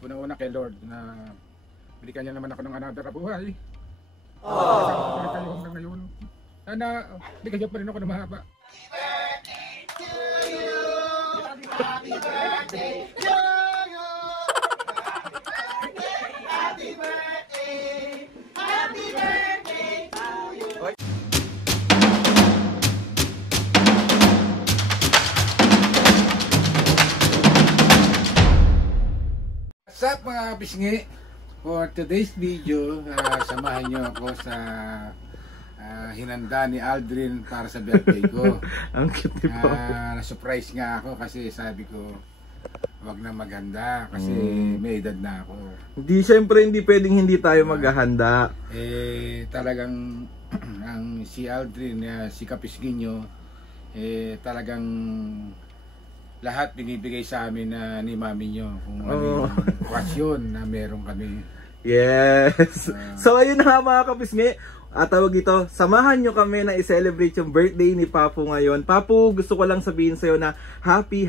Unang-una kay Lord na binigyan niya naman ako ng another na buhay. Kasama ko pa rin kayo hanggang ngayon. Sana bigyan pa rin ako ng mahaba. Happy birthday to you. Happy birthday. Happy birthday to you. What's up mga pisngi? For today's video, samahan nyo ako sa hinanda ni Aldrin para sa birthday ko. Ang cute ni Papa. Na-surprise nga ako kasi sabi ko wag na maghanda kasi may edad na ako. Hindi, syempre hindi pwedeng hindi tayo maghahanda. Talagang ang si Aldrin, si Kapisginyo, talagang lahat binibigay sa amin ni mami nyo kung ano yung kwasyon na meron kami. Yes. So ayun na nga mga kapisngi. At tawag ito, samahan nyo kami na i-celebrate yung birthday ni Papu ngayon. Papu, gusto ko lang sabihin sa'yo na happy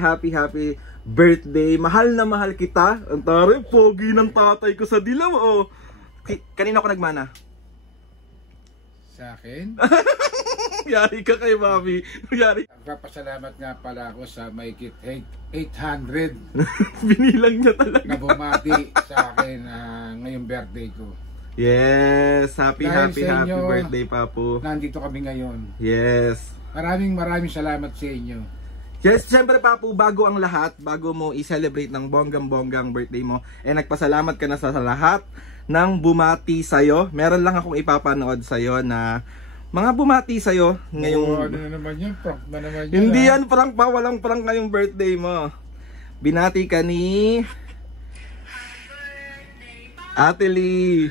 birthday. Mahal na mahal kita. Ang taray, pogi ng tatay ko sa dilaw. Oh. Kanina ako nagmana? Sa akin? Yari ka kay mami. Yari. Nagpapasalamat nga pala ako sa mahigit 800 Binilang niya talaga na bumati sa akin ngayong birthday ko. Yes, happy birthday Papu. Nandito kami ngayon. Yes. Maraming salamat sa inyo. Yes, syempre Papu, bago ang lahat, bago mo i-celebrate ng bonggang birthday mo, nagpasalamat ka na sa lahat ng bumati sa'yo. Meron lang akong ipapanood sa'yo na mga bumati sa'yo ngayong... ano na naman yun? Prank na naman yun. Hindi yan prank pa, walang prank ngayong birthday mo. Binati ka ni Ate Lee.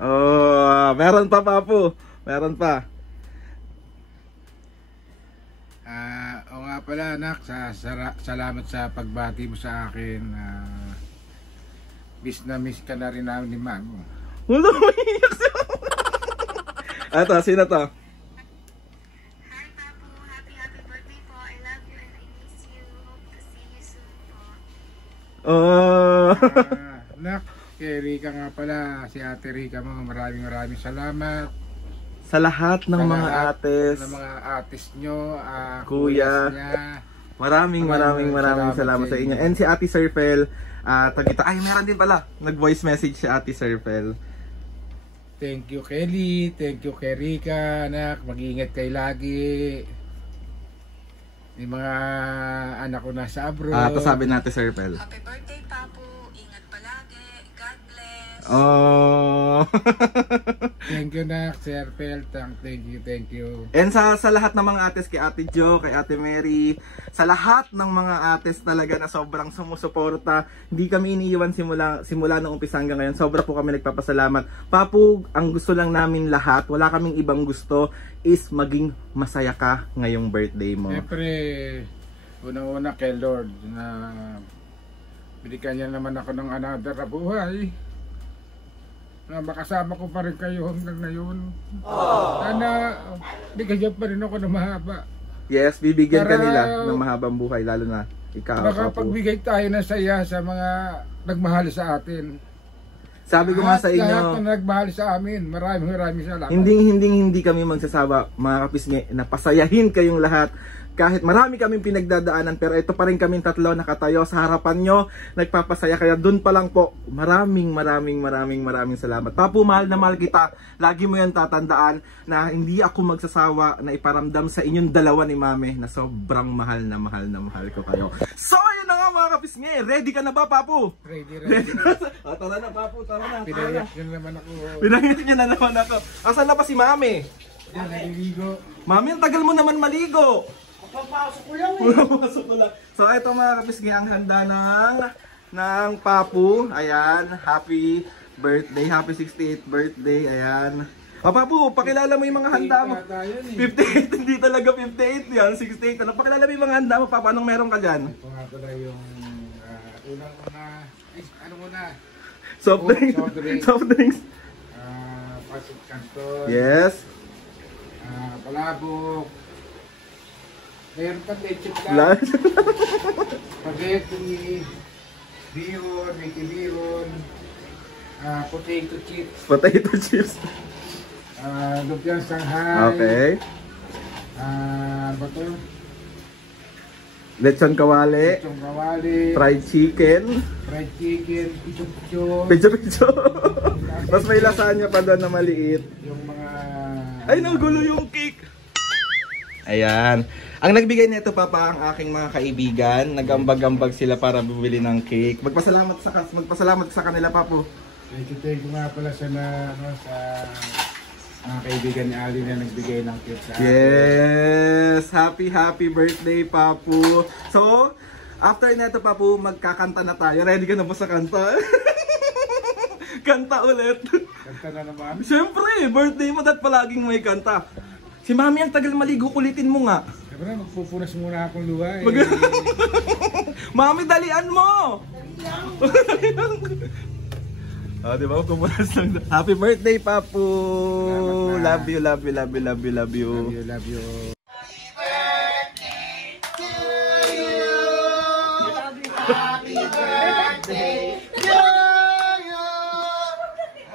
Oh, meron pa Papu. Meron pa. O nga pala anak, salamat sa pagbati mo sa akin. Miss na miss ka na rin namin ni Mamo. Wala, umiiyak siya. Ato, sino to? Hi Papu, happy birthday po. I love you and I miss you. Hope to see you soon po. Oh. Anak, kay Rika nga pala, si Ate Rika mo, maraming salamat. Sa lahat ng mga ates. Sa mga ates nyo, kuya niya. Maraming salamat sa inyo. And si Ate Serpel, ay meron din pala, nag-voice message si Ate Serpel. Thank you Kelly, thank you kay Rika, anak, mag-iingat kayo lagi. Yung mga anak ko nasa abroad. Ito sabi natin Serpel. Happy birthday Papu, ingat palagi, God bless. Oh. Thank you na Serpel, thank you. And sa lahat ng mga ates, kay Ate Jo, kay Ate Mary, sa lahat ng mga ates talaga na sobrang sumusuporta, hindi kami iniiwan simula nung umpisa hanggang ngayon. Sobra po kami nagpapasalamat. Papu, ang gusto lang namin lahat, wala kaming ibang gusto, is maging masaya ka ngayong birthday mo. Siyempre, unang-una kay Lord na binigyan niya naman ako ng another na buhay. Na makasama ko pa rin kayo hanggang ngayon. Sana bigyan pa rin ako ng mahaba. Yes, bibigyan ka nila ng mahabang buhay, lalo na ikaw. Makapagbigay tayo ng saya sa mga nagmahal sa atin. Sabi ko nga sa inyo, lahat na nagmahal sa amin, maraming salamat. Hindi kami magsasawa, mga kapisngi, na pasayahin kayong lahat. kahit marami kaming pinagdadaanan, pero ito pa rin kaming tatlo nakatayo sa harapan nyo, nagpapasaya. Kaya dun pa lang po, maraming salamat. Papu, mahal na mahal kita. Lagi mo yan tatandaan na hindi ako magsasawa na iparamdam sa inyong dalawa ni Mame na sobrang mahal na mahal ko kayo. So, ayun na nga mga kapisngi. Ready ka na ba, Papu? Ready. Tara na, Papu, tara na. Pinayak nyo naman ako. Pinahit niya na naman ako. Asan na pa si Mame? Yan, naliligo. Mami, ang tagal mo naman maligo. Papasok ko lang Papasok ko lang. So, ito mga kapisngi, ang handa ng Papu. Ayan, happy birthday, happy 68th birthday. Ayan. O Papu, pakilala mo yung mga handa mo. 58, hindi talaga 58 yan, 68. Ano, pakilala mo yung mga handa mo, Papa, anong meron ka dyan? Ito nga pala yung unang-una, ano muna? Soft drinks. Soft drinks. Pasok Canton. Yes. Palabok. Mayroon pa ketchup lang. Spaghetti. Bihon, Mickey Bihon. Potato chips. Potato chips. Lumpiang Shanghai. Okay. Bato. Lechon kawali. Lechong kawali. Fried chicken. Fried chicken. Picho-picho. Picho-picho. Tapos may lasagna pa doon na maliit. Yung mga... Ay, nagulo yung cake. Ayan. Ang nagbigay nito, Papa, ang aking mga kaibigan. Nagambag-ambag sila para bumili ng cake. Magpasalamat sa kanila, Papo. Thank you nga pala sa mga kaibigan ni Ali na nagbigay ng cake sa akin. Yes! Happy birthday, Papu. So, after nito, Papu, magkakanta na tayo. Ready ka na ba sa kanta? Kanta ulit. Kanta na naman. Siyempre, birthday mo, dapat palaging may kanta. Si Mami ang tagal maligo, kulitin mo nga. Siyempre, magpupunas muna akong luha eh. Mami, dalian mo! Diba? Kumulas lang. Happy birthday, Papu! Love you. Love you. Happy birthday to you.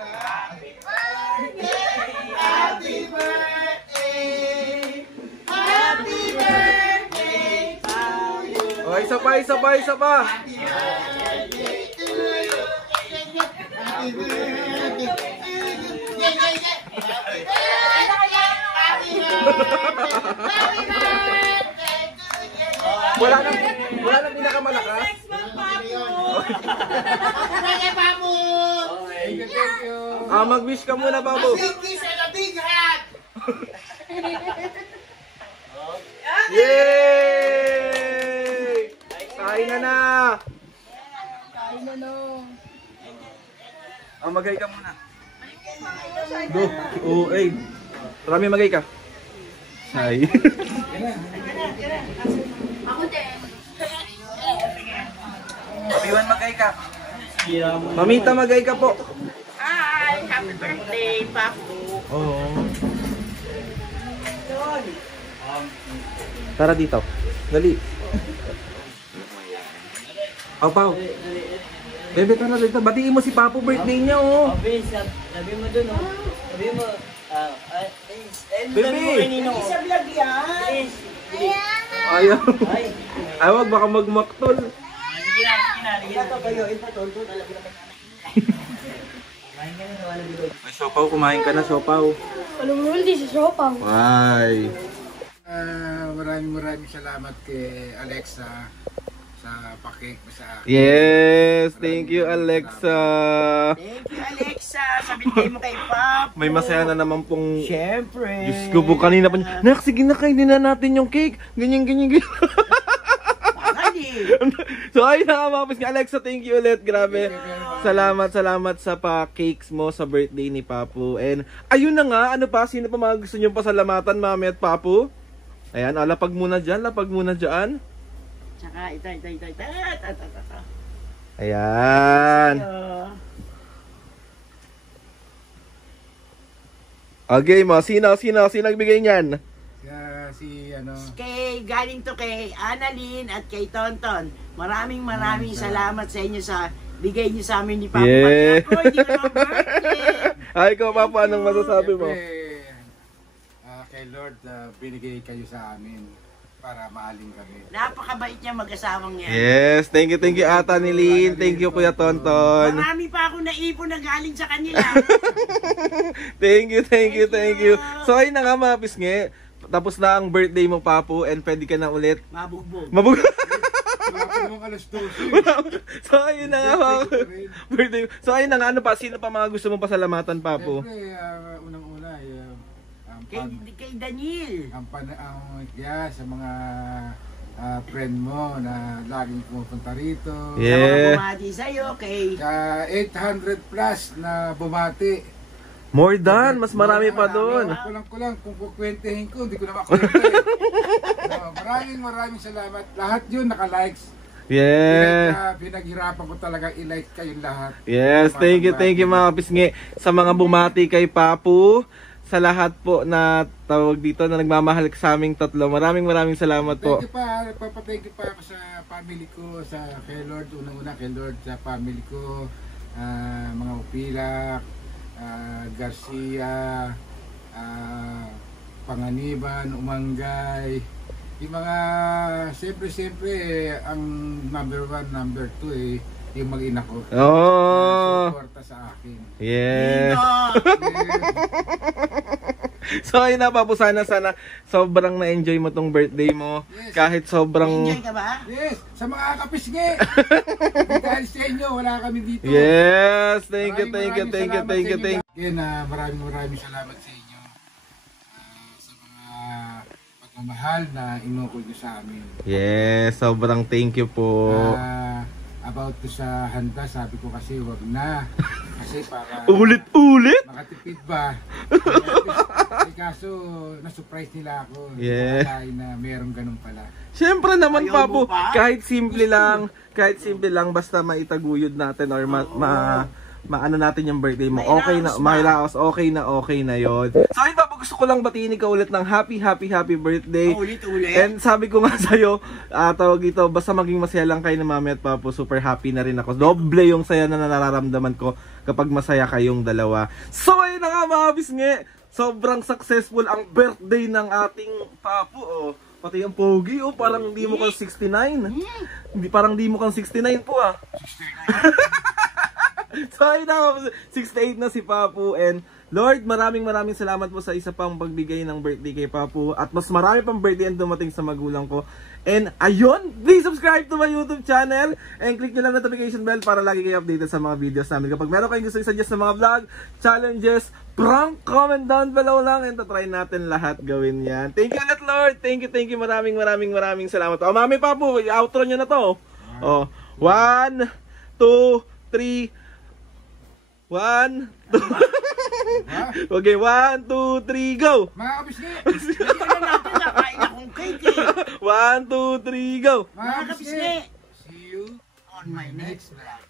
Happy birthday. Happy birthday. Happy birthday to you. Oh, isa pa. Happy birthday to you. Happy birthday. Wala nang pinakamalakas. Thank you. Mag-wish ka muna, Papu. Yay! Kain na. Magay ka muna. Do. Oh, ay. Marami magay ka. Ay. Papiwan, magay ka. Mamita, magay ka po. Hi! Happy birthday, Papu! Oo. Tara dito. Dali. Pau. Bebe, tara dito. Batiin mo si Papu, birthday niya, oh. Sabi mo dun, oh. Sabi mo, Bebe! Sa vlog yan! Ayaw. Ay, wag baka magmaktol. Ay, siopaw, kumain ka na, siopaw. Alam mo, hindi si Sopaw. Why? Maraming salamat kay Alexa sa pakik mo sa akin. Yes, thank you, Alexa. Thank you, Alexa! Sabintay mo kay Pap! May masaya na naman pong... Siyempre! Diyos ko po, kanina pa niya, Nak, sige na, kainin na natin yung cake. Ganyan. So ayun na nga mga kapis, Alexa, thank you ulit, grabe. Salamat sa pa-cakes mo sa birthday ni Papu. And ayun na nga, ano pa, sino pa mga gusto nyo pasalamatan, Mami at Papu? Ayan, lapag muna dyan. Tsaka ito. Ayan. Okay, ma, sino nagbigay niyan? Galing to kay Annalyn at kay Tonton. Maraming salamat sa inyo sa bigay niyo sa amin ni Papa. Yeah. Ako, hindi ko naman birthday. Ay, ikaw, Papa, anong masasabi mo? Kay Lord, binigay kayo sa amin para maaling kami. Napakabait niya mag-asawang yan. Yes, thank you Ata Nilin. Thank you Kuya Tonton. Marami pa ako naipon na galing sa kanila. Thank you. So ayun na nga mga pisngi. Tapos na ang birthday mo, Papu, and pwede ka na ulit. Mabugbog. Wala pa namang alas 12. So ayun na nga mga birthday. So ayun na nga, ano pa, sino pa mga gusto mong pasalamatan, Papu? Siyempre, unang-una, Kay Daniel. sa mga friend mo na laging pumupunta rito. Sa mga Yeah. bumati sa'yo, kay... Sa 800 plus na bumati. More than, mas marami pa doon. Kulang kung kukwentehin ko, hindi ko na makwente. Maraming salamat. Lahat yun naka-likes. Yeah. Pinaghirapan ko talaga i-like kayong lahat. Yes, thank you mga pisngi. Sa mga bumati kay Papu, sa lahat po na tawag dito na nagmamahal sa aming tatlo. Maraming salamat po. Thank you pa ako sa family ko, kay Lord, unang-una kay Lord, sa family ko, mga Upilak, Garcia, Panganiban, Umanggay, yung mga, siyempre, ang number 1, number 2 yung mag-ina ko. Suporta sa akin. Yeah. So ayun na, Papu, sana sobrang na-enjoy mo tong birthday mo. Yes. Kahit sobrang... Enjoy ka ba? Yes, sa mga kapisngi. Dahil sa inyo, wala kami dito. Yes, thank you. Again, maraming salamat sa inyo. Sa mga pagmamahal na inukol nyo sa amin. Yes, sobrang thank you po. About to sa handa, sabi ko kasi wag na. Kasi para Ulit? makatipid ba? Kaso na-surprise nila ako. Yeah. Nakalain na mayroong ganun pala. Siyempre naman, Ayaw Papu, mo pa? kahit simple lang basta maitaguyod natin or maano natin yung birthday mo. Okay na, mailaos, okay na yon. So ayun, Papu, gusto ko lang batiin ikaw ulit ng happy birthday. Ulit-ulit. And sabi ko nga sa'yo, tawag ito, basta maging masaya lang kayo ni Mami at Papu, super happy na rin ako. Doble yung saya na nararamdaman ko kapag masaya kayong dalawa. So ayun na nga mga bisngi, sobrang successful ang birthday ng ating Papu. Oh. Pati yung pogi, parang hindi mo kang 69. Parang hindi mo kang 69 po ah. So ayun na, 68 na si Papu, and Lord, maraming salamat po sa isa pang pagbigay ng birthday kay Papu, at mas marami pang birthday ang dumating sa magulang ko. And ayun, please subscribe to my YouTube channel and click nyo lang notification bell para lagi kayo updated sa mga videos namin. Kapag meron kayong gusto i-suggest sa mga vlog, challenges, prank, comment down below lang, and try natin lahat gawin yan. Thank you ulit, Lord. Thank you. Maraming salamat. Oh, Mami Papu, outro nyo na to. Oh, 1, 2, 3. 1, 2. Okay, 1, 2, 3, go! Mga kabisgi! Hindi na natin nakain akong cake eh. 1, 2, 3, go! Mga kabisgi! kabisgi! See you On my next vlog.